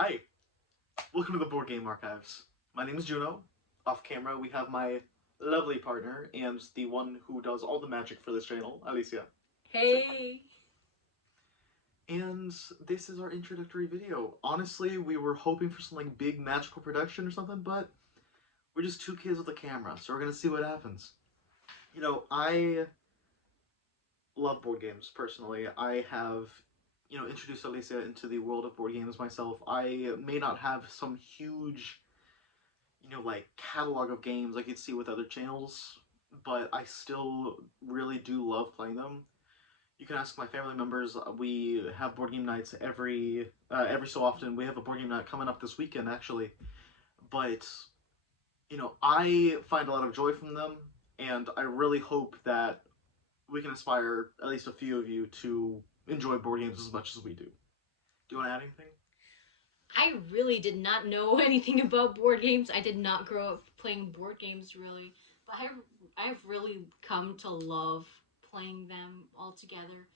Hi, welcome to the Board Game Archives. My name is Juno. Off camera, we have my lovely partner and the one who does all the magic for this channel, Alicia. Hey! And this is our introductory video. Honestly, we were hoping for some like big magical production or something, but we're just two kids with a camera, so we're gonna see what happens. I love board games personally. I have, introduced Alicia into the world of board games myself. I may not have some huge like catalog of games like you'd see with other channels, but I still really do love playing them. You can ask my family members. We have board game nights every so often. We have a board game night coming up this weekend actually, but I find a lot of joy from them, and I really hope that we can inspire at least a few of you to enjoy board games as much as we do. Do you want to add anything? I really did not know anything about board games. I did not grow up playing board games really, but I've really come to love playing them all together.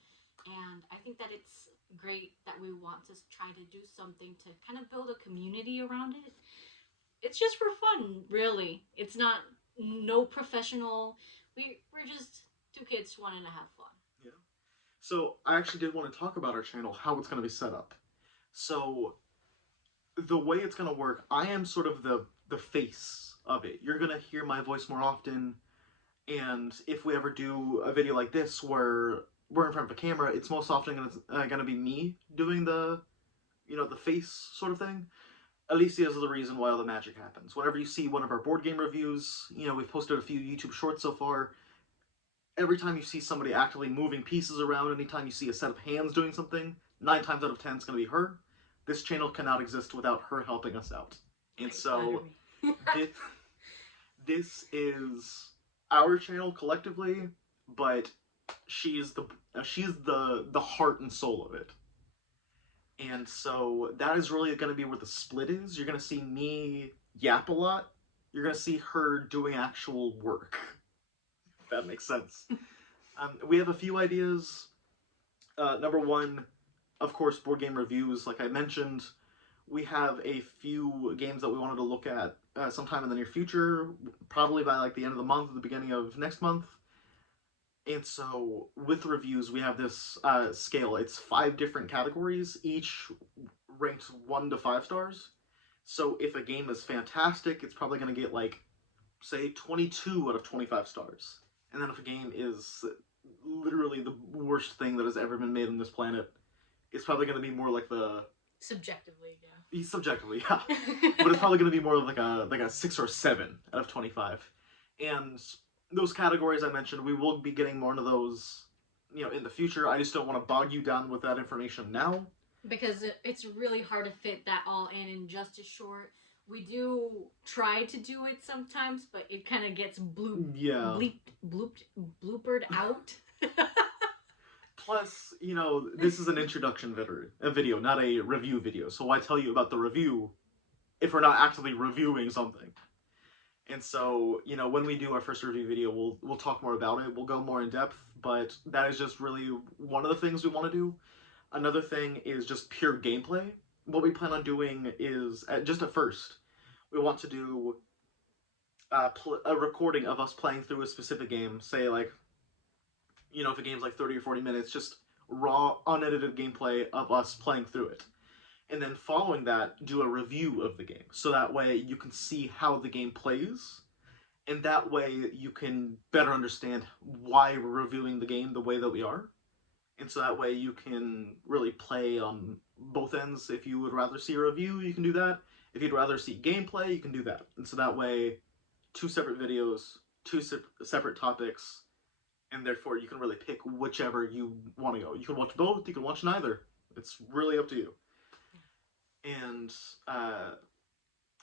And I think that it's great that we want to try to do something to kind of build a community around it. It's just for fun, really. It's not no professional. We're just two kids wanting to have fun. Yeah. So I actually did want to talk about our channel, how it's going to be set up. So the way it's going to work, I am sort of the face of it. You're going to hear my voice more often, and if we ever do a video like this where we're in front of a camera, it's most often going to be me doing the face sort of thing. Alicia is the reason why all the magic happens. Whenever you see one of our board game reviews, we've posted a few YouTube shorts so far. Every time you see somebody actively moving pieces around, anytime you see a set of hands doing something, 9 times out of 10 it's going to be her. This channel cannot exist without her helping us out. And so, this, this is our channel collectively, but she's the heart and soul of it. And so that is really going to be where the split is. You're going to see me yap a lot. You're going to see her doing actual work. If that makes sense. We have a few ideas. Number one, of course, board game reviews. Like I mentioned, we have a few games that we wanted to look at sometime in the near future, probably by like the end of the month, or the beginning of next month. And so with reviews, we have this scale. It's 5 different categories, each ranked 1 to 5 stars. So if a game is fantastic, it's probably going to get like, say, 22 out of 25 stars. And then if a game is literally the worst thing that has ever been made on this planet, it's probably going to be more like the Subjectively, yeah. Subjectively, yeah. But it's probably going to be more like a 6 or 7 out of 25. And those categories I mentioned, we will be getting more into those, in the future. I just don't want to bog you down with that information now. Because it's really hard to fit that all in just a short. We do try to do it sometimes, but it kind of gets bloopered out. Plus, this is an introduction video, not a review video. So why tell you about the review if we're not actively reviewing something? And so, when we do our first review video, we'll talk more about it. We'll go more in depth, but that is just really one of the things we want to do. Another thing is just pure gameplay. What we plan on doing is, just at first, we want to do a recording of us playing through a specific game. Say, like, if a game's like 30 or 40 minutes, just raw, unedited gameplay of us playing through it. And then following that, do a review of the game. So that way you can see how the game plays, and that way you can better understand why we're reviewing the game the way that we are. And so that way you can really play on both ends. If you would rather see a review, you can do that. If you'd rather see gameplay, you can do that. And so that way, 2 separate videos, 2 separate topics, and therefore you can really pick whichever you want to go. You can watch both, you can watch neither. It's really up to you. And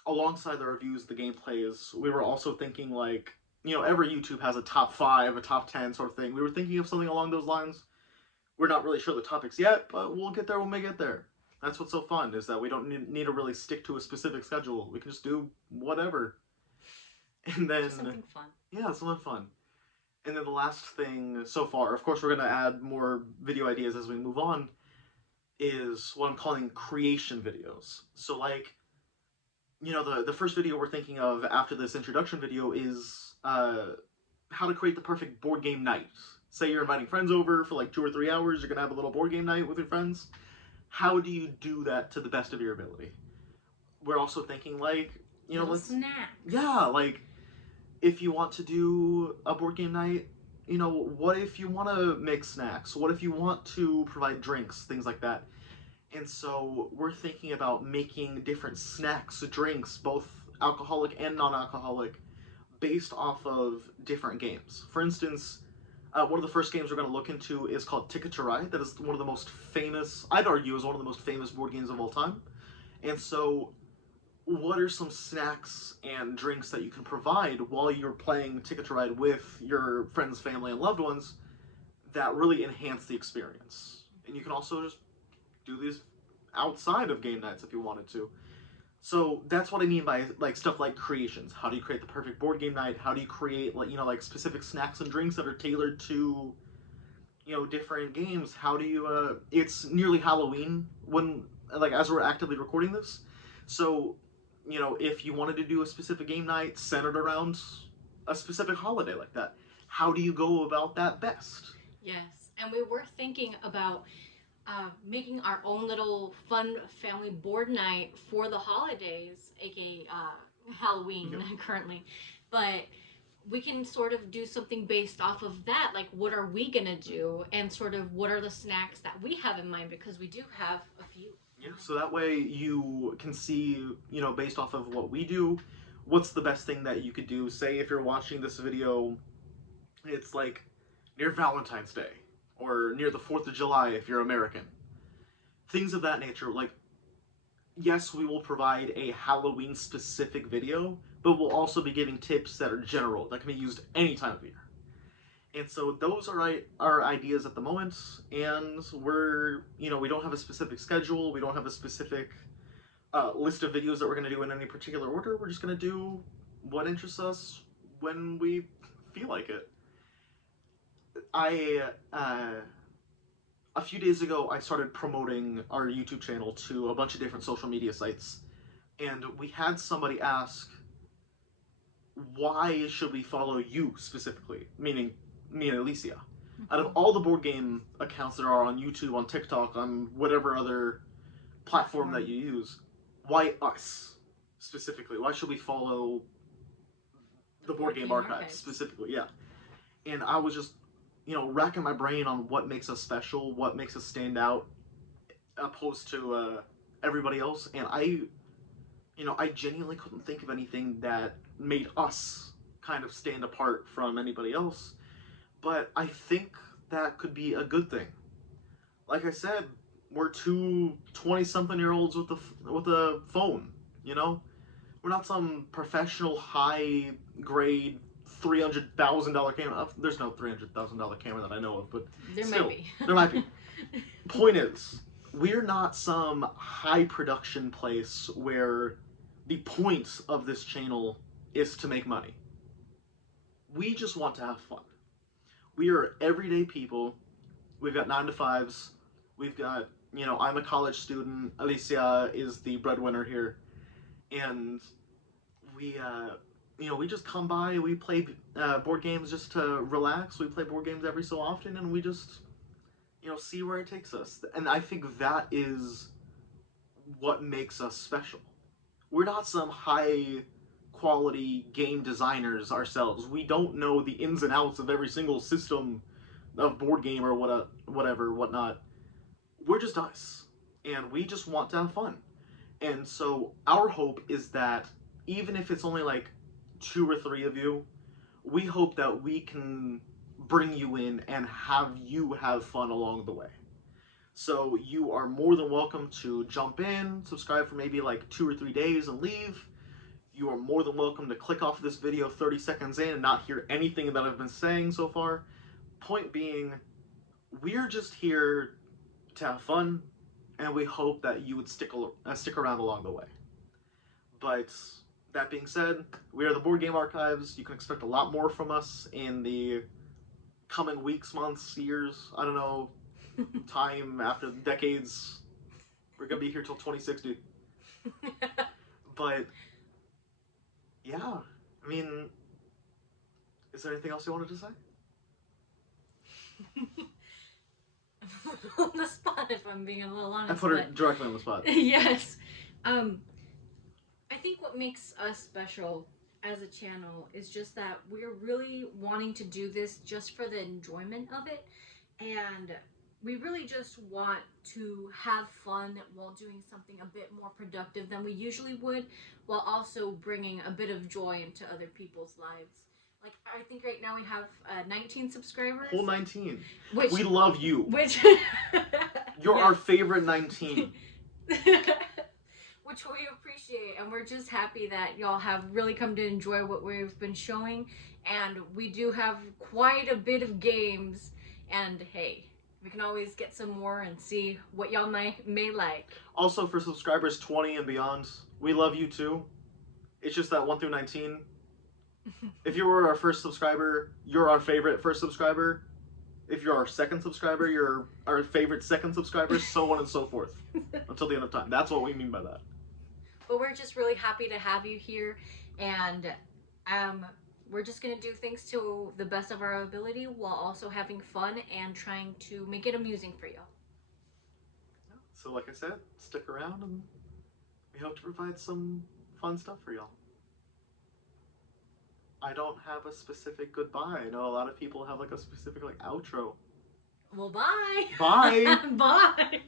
alongside the reviews, the gameplays, we were also thinking like, every YouTube has a top 5, a top 10 sort of thing. We were thinking of something along those lines. We're not really sure the topics yet, but we'll get there when we get there. That's what's so fun, is that we don't need to really stick to a specific schedule. We can just do whatever. And then... Just something fun. Yeah, something fun. And then the last thing so far, of course we're going to add more video ideas as we move on, is what I'm calling creation videos. So like, the first video we're thinking of after this introduction video is how to create the perfect board game night. Say you're inviting friends over for like 2 or 3 hours, you're gonna have a little board game night with your friends. How do you do that to the best of your ability? We're also thinking like, Little let's, snacks. yeah, like if you want to do a board game night, what if you want to make snacks? What if you want to provide drinks, things like that? And so we're thinking about making different snacks, drinks, both alcoholic and non alcoholic, based off of different games. For instance, one of the first games we're going to look into is called Ticket to Ride. That is one of the most famous, I'd argue, is one of the most famous board games of all time. And so, what are some snacks and drinks that you can provide while you're playing Ticket to Ride with your friends, family, and loved ones that really enhance the experience? And you can also just do these outside of game nights if you wanted to. So that's what I mean by like stuff like creations. How do you create the perfect board game night? How do you create like specific snacks and drinks that are tailored to different games? How do you it's nearly Halloween when like as we're actively recording this. So, if you wanted to do a specific game night centered around a specific holiday like that, how do you go about that best? Yes, and we were thinking about making our own little fun family board night for the holidays, aka Halloween Yep. currently. But we can sort of do something based off of that. Like, what are we gonna do, and sort of what are the snacks that we have in mind, because we do have a few. Yeah, so that way you can see, based off of what we do, what's the best thing that you could do. Say if you're watching this video, it's like near Valentine's Day or near the 4th of July if you're American. Things of that nature. Like, yes, we will provide a Halloween specific video, but we'll also be giving tips that are general, that can be used any time of year. And so those are our ideas at the moment, and we don't have a specific schedule, we don't have a specific list of videos that we're going to do in any particular order. We're just going to do what interests us when we feel like it. I a few days ago I started promoting our YouTube channel to a bunch of different social media sites, and we had somebody ask, "Why should we follow you specifically?" Meaning me and Alicia. Out of all the board game accounts that are on YouTube, on TikTok, on whatever other platform that you use, why us specifically? Why should we follow the Board Game Archives specifically? Yeah. And I was just, racking my brain on what makes us special, what makes us stand out, opposed to everybody else. And I genuinely couldn't think of anything that made us kind of stand apart from anybody else. But I think that could be a good thing. Like I said, we're two 20-something-year-olds with a phone, you know? We're not some professional high grade $300,000 camera. There's no $300,000 camera that I know of, but There still, might be. there might be. Point is, we're not some high production place where the point of this channel is to make money. We just want to have fun. We are everyday people. We've got 9 to 5s. We've got, I'm a college student. Alicia is the breadwinner here. And we just come by. We play board games just to relax. We play board games every so often, and we just, see where it takes us. And I think that is what makes us special. We're not some high quality game designers ourselves. We don't know the ins and outs of every single system of board game or whatnot. We're just us, and we just want to have fun. And so our hope is that even if it's only like 2 or 3 of you, we hope that we can bring you in and have you have fun along the way. So you are more than welcome to jump in, subscribe for maybe like 2 or 3 days and leave. You are more than welcome to click off this video 30 seconds in and not hear anything that I've been saying so far. Point being, we're just here to have fun, and we hope that you would stick around along the way. But that being said, we are the Board Game Archives. You can expect a lot more from us in the coming weeks, months, years. I don't know, time after decades. We're gonna be here till 2060. But yeah, I mean, is there anything else you wanted to say? On the spot, if I'm being a little honest. I put her directly on the spot. Yes. I think what makes us special as a channel is just that we're really wanting to do this just for the enjoyment of it, and we really just want to have fun while doing something a bit more productive than we usually would, while also bringing a bit of joy into other people's lives. Like, I think right now we have 19 subscribers. Whole 19. Which, we love you. Which you're our favorite 19. Which we appreciate, and we're just happy that y'all have really come to enjoy what we've been showing, and we do have quite a bit of games, and hey, we can always get some more and see what y'all may like. Also, for subscribers 20 and beyond, we love you too. It's just that 1 through 19. If you were our first subscriber, you're our favorite first subscriber. If you're our second subscriber, you're our favorite second subscriber, so on and so forth. Until the end of time. That's what we mean by that. But we're just really happy to have you here, and we're just going to do things to the best of our ability while also having fun and trying to make it amusing for you. So like I said, stick around and we hope to provide some fun stuff for y'all. I don't have a specific goodbye. I know a lot of people have like a specific like outro. Well, bye. Bye. Bye.